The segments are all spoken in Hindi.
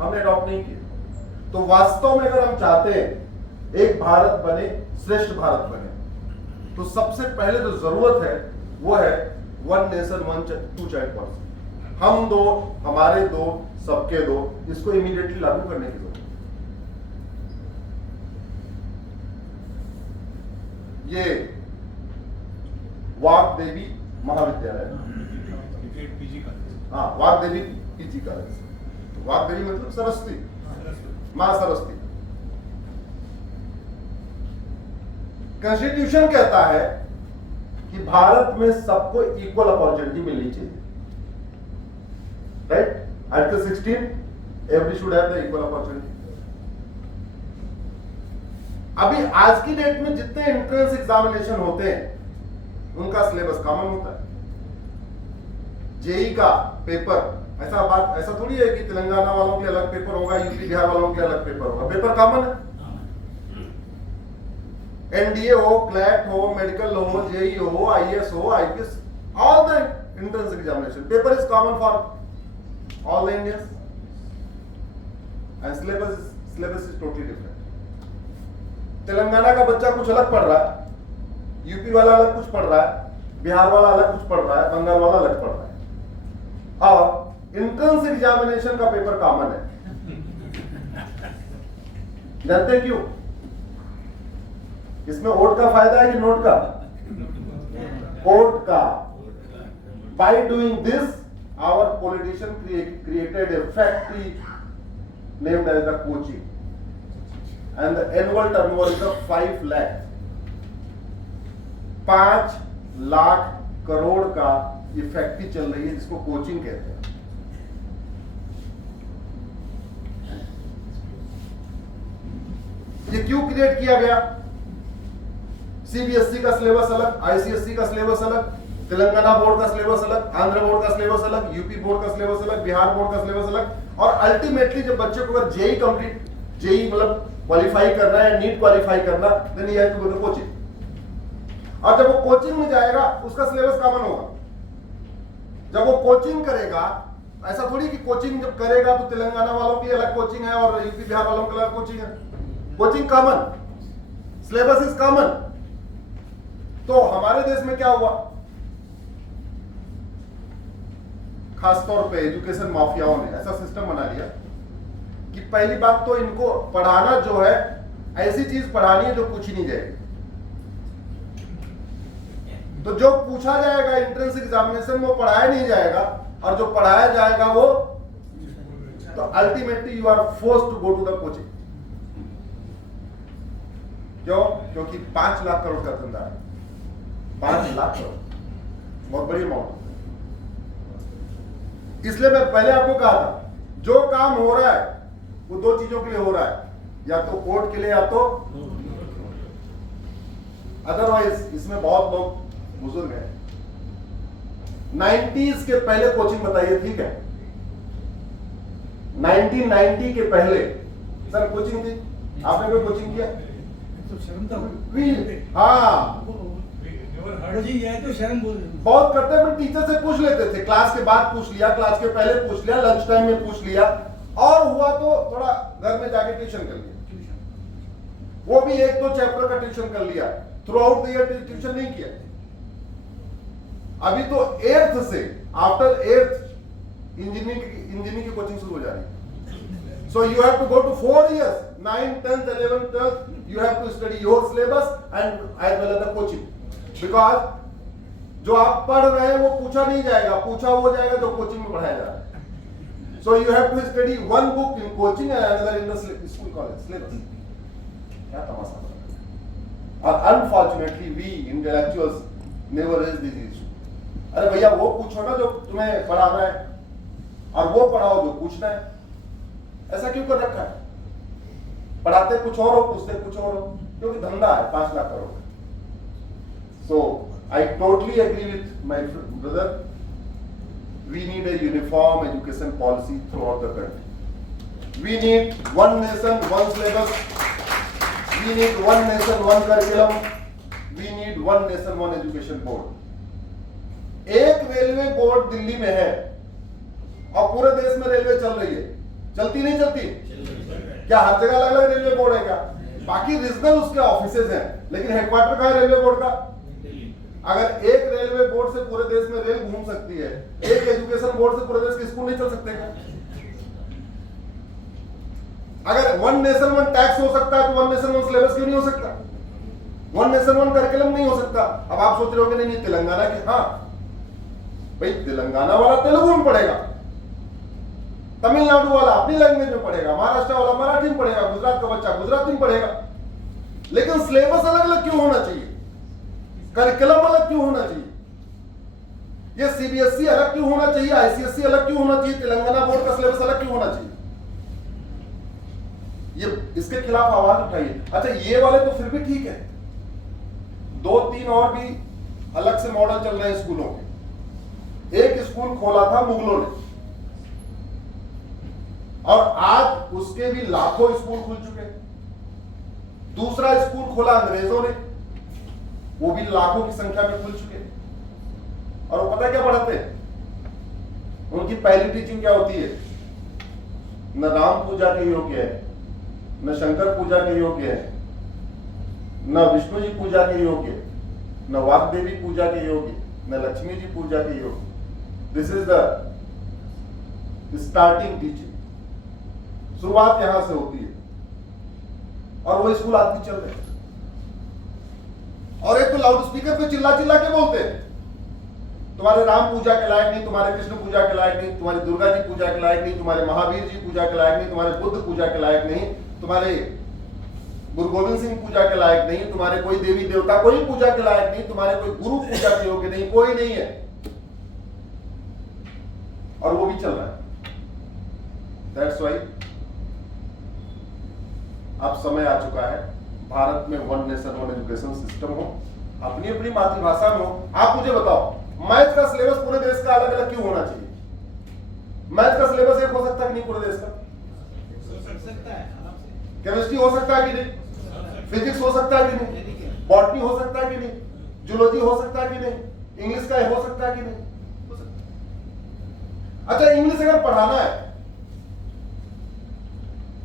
हमने अडॉप्ट नहीं किए। तो वास्तव में अगर हम चाहते हैं एक भारत बने, श्रेष्ठ भारत बने, तो सबसे पहले जो जरूरत है वो है one nation one two child policy. हम दो, हमारे दो, सबके दो, इसको इमीडिएटली लागू करने की जरूरत है। ये वाग्देवी महाविद्यालय, हाँ वाग्देवी पीजी कॉलेज। वाग्देवी मतलब सरस्वती, मां सरस्वती। कॉन्स्टिट्यूशन कहता है कि भारत में सबको इक्वल अपॉर्चुनिटी मिलनी चाहिए, right? Article 16, every should have the equal opportunity. अभी आज की डेट में जितने एंट्रेंस एग्जामिनेशन होते हैं उनका सिलेबस कॉमन होता है। जेई का पेपर ऐसा थोड़ी है कि तेलंगाना वालों के अलग पेपर होगा, यूपी बिहार वालों के अलग पेपर होगा। पेपर कॉमन है। एनडीए हो, क्लैट हो, मेडिकल हो, जेई हो, आईएएस हो, IPS, all the entrance examination paper is common for all the Indians and syllabus is totally different. Telangana का बच्चा कुछ अलग पढ़ रहा है, यूपी वाला अलग कुछ पढ़ रहा है, बिहार वाला अलग कुछ पढ़ रहा है, बंगाल वाला अलग पढ़ रहा है, और एंट्रेंस एग्जामिनेशन का पेपर कॉमन है। जानते हैं क्यों? इसमें वोट का फायदा है कि नोट का? वोट का। By doing this our politician created a factory named as the coaching and the annual turnover is of 5 lakh। 5 lakh crore का ये फैक्ट्री चल रही है जिसको कोचिंग कहते हैं। ये क्यों क्रिएट किया गया? सीबीएसई का सिलेबस अलग, आईसीएसई का सिलेबस अलग, तेलंगाना बोर्ड का सिलेबस अलग, आंध्र बोर्ड का सिलेबस अलग, यूपी बोर्ड का सिलेबस अलग, बिहार बोर्ड का सिलेबस अलग, और अल्टीमेटली जब बच्चे को अगर जेई कंप्लीट, जेई मतलब क्वालिफाई करना है, नीट क्वालिफाई करना, then you have to go to coaching. और जब वो कोचिंग में जाएगा उसका सिलेबस कॉमन होगा। जब वो कोचिंग करेगा, ऐसा थोड़ी कि कोचिंग जब करेगा तो तेलंगाना वालों की अलग कोचिंग है और यूपी बिहार वालों की अलग कोचिंग है। Coaching common, syllabus is common. तो हमारे देश में क्या हुआ? खासतौर पे एजुकेशन माफियाओं ने ऐसा सिस्टम बना लिया कि पहली बात तो इनको पढ़ाना जो है, ऐसी चीज पढ़ानी है जो पूछी नहीं जाएगी। तो जो पूछा जाएगा एंट्रेंस एग्जामिनेशन में वो पढ़ाया नहीं जाएगा, और जो पढ़ाया जाएगा वो, तो ultimately you are forced to go to the coaching. क्यों? क्योंकि 5 लाख करोड़ का धंधा है। 5 लाख करोड़ बहुत बड़ी अमाउंट। इसलिए मैं पहले आपको कहा था, जो काम हो रहा है वो 2 चीजों के लिए हो रहा है, या तो कोर्ट के लिए या तो अदरवाइज। इसमें बहुत लोग बुजुर्ग हैं, 90s के पहले कोचिंग बताइए, ठीक है? 1990 के पहले सर कोचिंग थी? आपने कोई कोचिंग किया? हाँ, तो शर्म बहुत करते हैं। टीचर से पूछ लेते थे, क्लास के बाद पूछ लिया, क्लास के पहले पूछ लिया, लंच टाइम में पूछ लिया, और हुआ तो थोड़ा घर में जाके ट्यूशन कर लिया। वो भी 1-2 चैप्टर का ट्यूशन कर लिया, through out the year tuition नहीं किया। अभी तो 8th से, आफ्टर 8th इंजीनियरिंग की कोचिंग शुरू हो जा रही है। So you have to go to 4 years, 9th, 10th, 11th, 12th. You have to study your syllabus and as well as the coaching. Because जो आप पढ़ रहे हैं वो पूछा नहीं जाएगा, पूछा वो जाएगा जो कोचिंग में पढ़ाया जा रहा है। So you have to study one book in coaching and another in the school college syllabus. क्या तमाशा है? और unfortunately we intellectuals never raise this issue. अरे भैया वो पूछो ना जो तुम्हें पढ़ाना है, और वो पढ़ाओ जो पूछना है। ऐसा क्यों कर रखा है? पढ़ाते कुछ और हो, पूछते कुछ और हो, क्योंकि धंधा है 5 lakh crore. So I totally agree with my brother, we need a uniform education policy throughout the country. We need one nation, one syllabus. We need one nation, one curriculum. We need one nation, one education board. एक रेलवे बोर्ड दिल्ली में है और पूरे देश में रेलवे चल रही है, चलती नहीं चलती? क्या हर जगह अलग अलग रेलवे बोर्ड है क्या? बाकी रीजनल उसके ऑफिसेज हैं, लेकिन हेडक्वार्टर कहाँ है रेलवे बोर्ड का? अगर एक रेलवे बोर्ड से पूरे देश में रेल घूम सकती है, एक एजुकेशन बोर्ड से पूरे देश के स्कूल नहीं चल सकते क्या? अगर वन नेशन वन टैक्स हो सकता है तो वन नेशन वन सिलेबस क्यों नहीं हो सकता? वन नेशन वन करिकुलम नहीं हो सकता? अब आप सोच रहे होंगे नहीं तेलंगाना के, हाँ भाई तेलंगाना वाला तेलुगु में पढ़ेगा, तमिलनाडु वाला अपनी लैंग्वेज में पढ़ेगा, महाराष्ट्र वाला मराठी में पढ़ेगा, गुजरात का बच्चा गुजराती में पढ़ेगा, लेकिन सिलेबस अलग अलग क्यों होना चाहिए? करिकुलम अलग क्यों होना चाहिए? ये सीबीएसई अलग क्यों होना चाहिए? आईसीएसई अलग क्यों होना चाहिए? तेलंगाना बोर्ड का सिलेबस अलग क्यों होना चाहिए? ये इसके खिलाफ आवाज उठाइए। अच्छा ये वाले तो फिर भी ठीक है, 2-3 और भी अलग से मॉडल चल रहे हैं स्कूलों के। एक स्कूल खोला था मुगलों ने, और आज उसके भी लाखों स्कूल खुल चुके हैं। दूसरा स्कूल खोला अंग्रेजों ने, वो भी लाखों की संख्या में खुल चुके हैं। और वो पता क्या पढ़ाते हैं? उनकी पहली टीचिंग क्या होती है? न राम पूजा के योग्य है, न शंकर पूजा के योग्य है, न विष्णु जी पूजा के योग्य, न वाग्देवी पूजा के योग्य, न लक्ष्मी जी पूजा के योग्य। This is the starting teaching. शुरुआत यहां से होती है, और वो स्कूल आज भी चल रहे हैं। और एक तो लाउड स्पीकर पे चिल्ला चिल्ला के बोलते हैं, तुम्हारे राम पूजा के लायक नहीं, तुम्हारे कृष्ण पूजा के लायक नहीं, तुम्हारी दुर्गा जी पूजा के लायक नहीं, तुम्हारे महावीर जी पूजा के लायक नहीं, तुम्हारे बुद्ध पूजा के लायक नहीं, तुम्हारे गुरु गोविंद सिंह पूजा के लायक नहीं, तुम्हारे कोई देवी देवता कोई पूजा के लायक नहीं, तुम्हारे कोई गुरु पूजा के योग्य नहीं, कोई नहीं है। और वो भी चल रहा है। दैट्स वाई अब समय आ चुका है भारत में one nation one education system हो, अपनी अपनी मातृभाषा में हो। आप मुझे बताओ, मैथ का सिलेबस पूरे देश का अलग अलग क्यों होना चाहिए? मैथ का सिलेबस एक हो सकता है कि नहीं पूरे देश का? केमिस्ट्री हो सकता है कि नहीं? फिजिक्स हो सकता है कि नहीं? बॉटनी हो सकता है कि नहीं? जूलॉजी हो सकता है कि नहीं? इंग्लिश का हो सकता है कि नहीं? हो सकता है। अच्छा इंग्लिश अगर पढ़ाना है,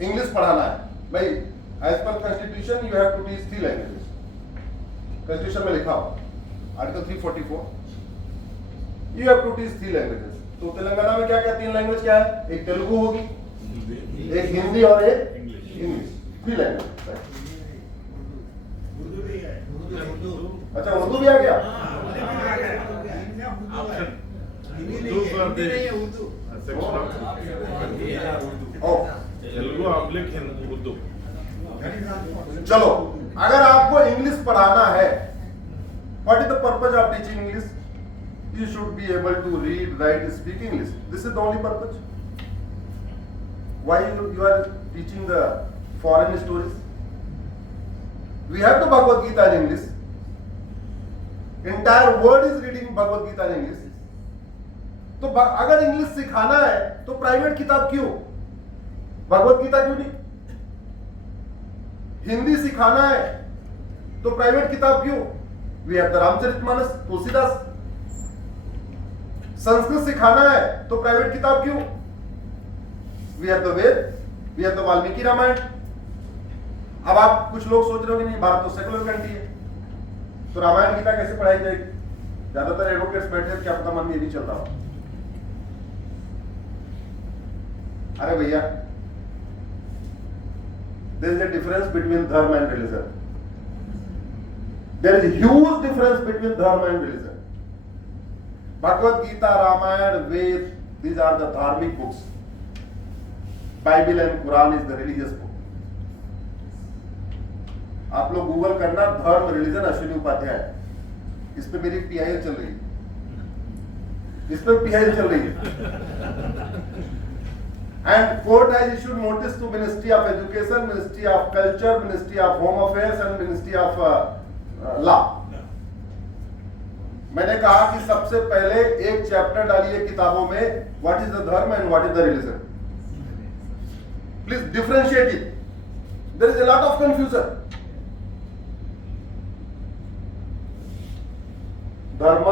इंग्लिश पढ़ाना है भाई, एज पर constitution you have to teach 3 languages. Constitution में लिखा हो article 344 you have to teach 3 languages. तो तेलंगाना में क्या क्या 3 लैंग्वेज क्या है? एक तेलुगु होगी, एक हिंदी और एक इंग्लिश, 3 लैंग्वेज। अच्छा उर्दू भी आ गया? उर्दू। चलो अगर आपको इंग्लिश पढ़ाना है, what is the purpose of teaching English? You should be able to read, write, speak English. This is the only purpose. Why you are teaching the foreign stories? We have the Bhagavad Gita in English. Entire world is reading Bhagavad Gita in English. तो अगर इंग्लिश सिखाना है तो प्राइवेट किताब क्यों? भगवत गीता क्यों नहीं? हिंदी सिखाना है तो प्राइवेट किताब क्यों? We have the Ramcharitmanas, Tulsidas. Sanskrit सिखाना है तो प्राइवेट किताब क्यों? We have the Veda, we have the Valmiki Ramayana. अब आप कुछ लोग सोच रहे हो कि नहीं भारत तो सेकुलर कंट्री है, तो रामायण गीता कैसे पढ़ाई जाएगी? ज्यादातर एडवोकेट्स बैठे, क्या पता मन में ये भी चल रहा हो। अरे भैया, there is a difference between dharma and religion. There is a huge difference between dharma and religion. Bhagavad Gita, Ramayana, Ved, these are the dharmic books. Bible and Quran is the religious book. आप लोग गूगल करना धर्म रिलीजन अश्विनी उपाध्याय, इस पे मेरी पीआईएल चल रही है, इस पे पीआईएल चल रही है। And court has issued notice to Ministry of Education, Ministry of Culture, Ministry of Home Affairs and Ministry of Law. मैंने कहा कि सबसे पहले एक चैप्टर डालिए किताबों में, what is the dharma and what is the religion. Please differentiate it, there is a lot of confusion. Dharma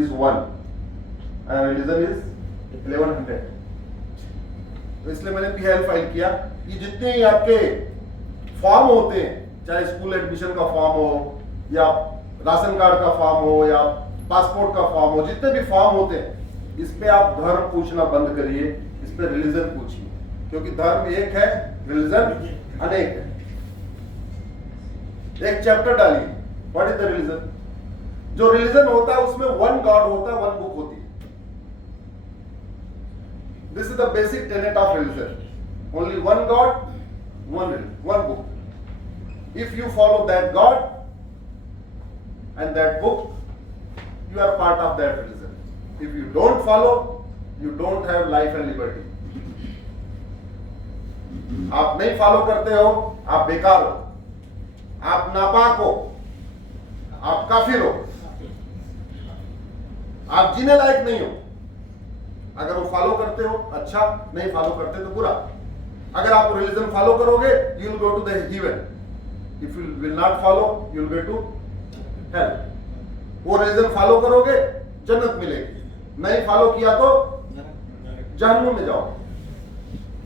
is 1 and religion is 1100. तो इसलिए मैंने PIL फाइल किया कि जितने ही आपके फॉर्म होते हैं, चाहे स्कूल एडमिशन का फॉर्म हो या राशन कार्ड का फॉर्म हो या पासपोर्ट का फॉर्म हो, जितने भी फॉर्म होते हैं, इस पे आप धर्म पूछना बंद करिए, इस पे रिलीजन पूछिए, क्योंकि धर्म एक है, रिलीजन अनेक है। एक चैप्टर डालिए, व्हाट इज द रिलीजन। जो रिलीजन होता है उसमें वन गॉड होता है, वन बुक होती है। This is the basic Tenet of religion, only one God, one book. If you follow that God and that book, you are part of that religion. If you don't follow, you don't have life and liberty. आप नहीं फॉलो करते हो, आप बेकार हो, आप नापाक हो, आप काफिर हो, आप जीने लायक नहीं हो। अगर वो फॉलो करते हो अच्छा, नहीं फॉलो करते तो बुरा। अगर आप रिलीजन फॉलो करोगे, you will go to the heaven. If you will not follow, you will go to hell. वो रिलीजन फॉलो करोगे, जन्नत मिलेगी, नहीं फॉलो किया तो जहन्नुम में जाओगे।